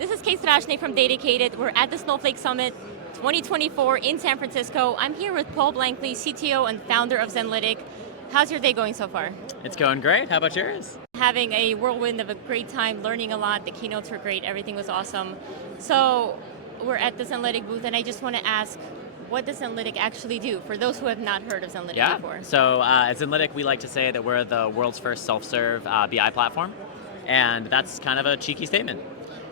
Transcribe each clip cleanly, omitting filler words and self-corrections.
This is Kate Strachny from DATAcated. We're at the Snowflake Summit 2024 in San Francisco. I'm here with Paul Blankley, CTO and founder of Zenlytic. How's your day going so far? It's going great. How about yours? Having a whirlwind of a great time, learning a lot. The keynotes were great. Everything was awesome. So we're at the Zenlytic booth, and I just want to ask, what does Zenlytic actually do for those who have not heard of Zenlytic before? So at Zenlytic, we like to say that we're the world's first self-serve BI platform, and that's kind of a cheeky statement.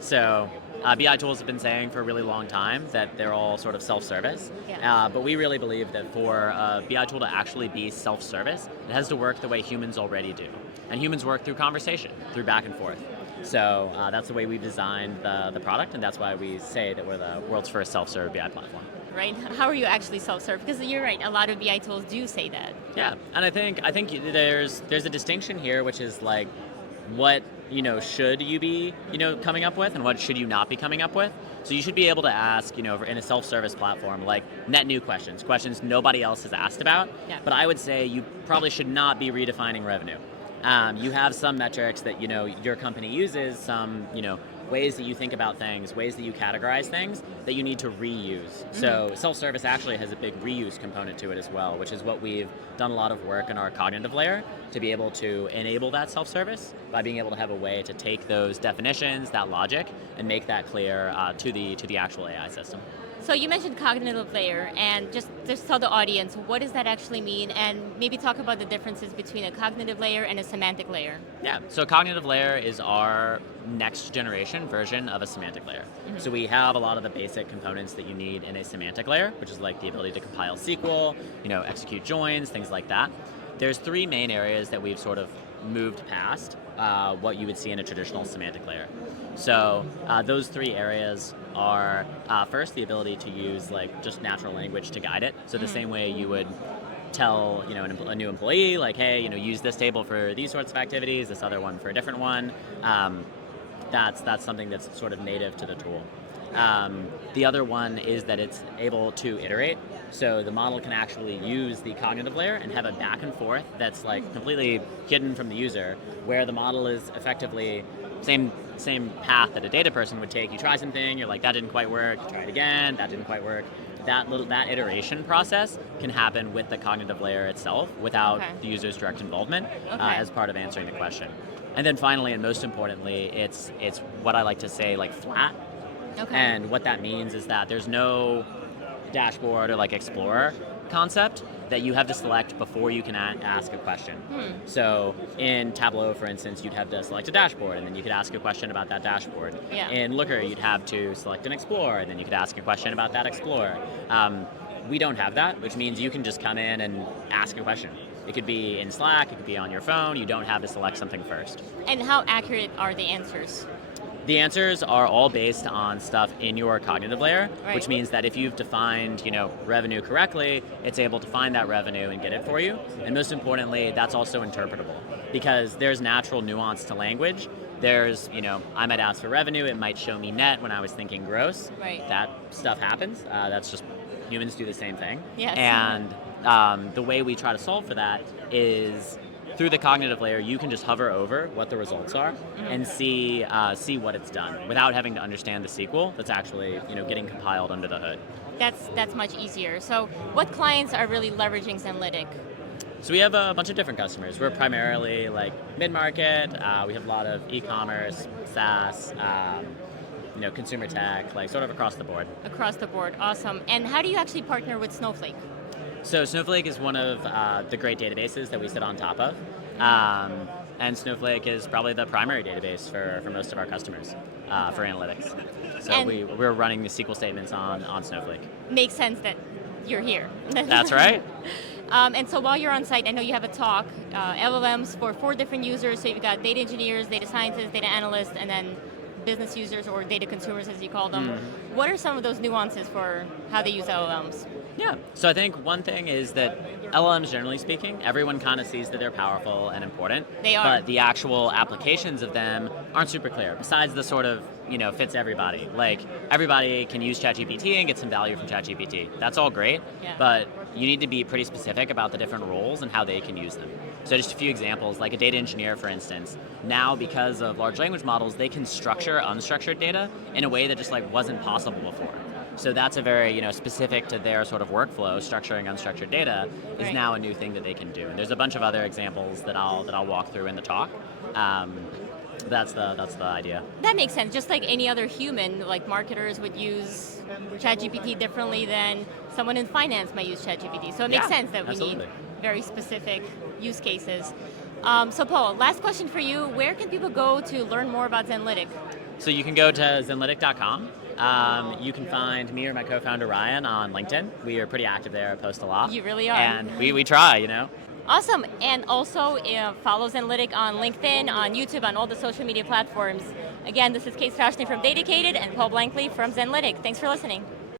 So BI tools have been saying for a really long time that they're all sort of self-service, but we really believe that for a BI tool to actually be self-service, it has to work the way humans already do. And humans work through conversation, through back and forth. So that's the way we've designed the product, and that's why we say that we're the world's first self-serve BI platform. Right? How are you actually self-serve? Because you're right, a lot of BI tools do say that. Yeah, and I think there's a distinction here, which is like, what should you be coming up with, and what should you not be coming up with. So you should be able to ask in a self-service platform like net new questions nobody else has asked about. Yeah. But I would say you probably should not be redefining revenue. You have some metrics that your company uses, some ways that you think about things, ways that you categorize things that you need to reuse. Mm-hmm. So self-service actually has a big reuse component to it as well, which is what we've done a lot of work in our cognitive layer to be able to enable that self-service by being able to have a way to take those definitions, that logic, and make that clear to the actual AI system. So you mentioned cognitive layer, and just tell the audience, what does that actually mean, and maybe talk about the differences between a cognitive layer and a semantic layer. Yeah, so a cognitive layer is our next generation version of a semantic layer. Mm-hmm. So we have a lot of the basic components that you need in a semantic layer, which is like the ability to compile SQL, execute joins, things like that. There's three main areas that we've sort of moved past what you would see in a traditional semantic layer. So those three areas are first the ability to use like just natural language to guide it. So the same way you would tell a new employee like, hey, use this table for these sorts of activities, this other one for a different one. That's something that's sort of native to the tool. The other one is that it's able to iterate. So the model can actually use the cognitive layer and have a back and forth that's like completely hidden from the user, where the model is effectively same path that a data person would take. You try something, you're like, that didn't quite work, you try it again, that didn't quite work. That iteration process can happen with the cognitive layer itself without the user's direct involvement as part of answering the question. And then finally, and most importantly, it's what I like to say like flat. Okay. And what that means is that there's no dashboard or like explorer concept that you have to select before you can ask a question. So in Tableau, for instance, you'd have to select a dashboard, and then you could ask a question about that dashboard. Yeah. In Looker, you'd have to select an explorer, and then you could ask a question about that explorer. We don't have that, which means you can just come in and ask a question. It could be in Slack, it could be on your phone. You don't have to select something first. And how accurate are the answers? The answers are all based on stuff in your cognitive layer, which means that if you've defined, revenue correctly, it's able to find that revenue and get it for you. And most importantly, that's also interpretable, because there's natural nuance to language. There's, I might ask for revenue, it might show me net when I was thinking gross. Right. That stuff happens. That's just, humans do the same thing. Yes. And the way we try to solve for that is through the cognitive layer, you can just hover over what the results are and see what it's done without having to understand the SQL that's actually getting compiled under the hood. That's much easier. So what clients are really leveraging Zenlytic? So we have a bunch of different customers. We're primarily like mid-market. We have a lot of e-commerce, SaaS, consumer tech, like sort of across the board. Across the board, awesome. And how do you actually partner with Snowflake? So Snowflake is one of the great databases that we sit on top of. And Snowflake is probably the primary database for most of our customers for analytics. So we're running the SQL statements on Snowflake. Makes sense that you're here. That's right. And so while you're on site, I know you have a talk, LLMs for 4 different users. So you've got data engineers, data scientists, data analysts, and then business users or data consumers as you call them. What are some of those nuances for how they use LLMs? Yeah, so I think one thing is that LLMs, generally speaking, everyone kind of sees that they're powerful and important. They are. But the actual applications of them aren't super clear. Besides the sort of fits everybody. Like everybody can use ChatGPT and get some value from ChatGPT. That's all great, Yeah. but you need to be pretty specific about the different roles and how they can use them. So just a few examples, like a data engineer, for instance. Now, because of large language models, they can structure unstructured data in a way that just like wasn't possible before. So that's a very specific to their sort of workflow. Structuring unstructured data is Right. now a new thing that they can do. And there's a bunch of other examples that I'll walk through in the talk. That's the idea. That makes sense. Just like any other human, like marketers would use ChatGPT differently than someone in finance might use ChatGPT. So it makes Yeah, sense that we absolutely. need very specific use cases. So Paul, last question for you. Where can people go to learn more about Zenlytic? So you can go to zenlytic.com. You can find me or my co-founder Ryan on LinkedIn. We are pretty active there, post a lot. You really are. And we try, Awesome. And also follow Zenlytic on LinkedIn, on YouTube, on all the social media platforms. Again, this is Kate Strashny from DATAcated and Paul Blankley from Zenlytic. Thanks for listening.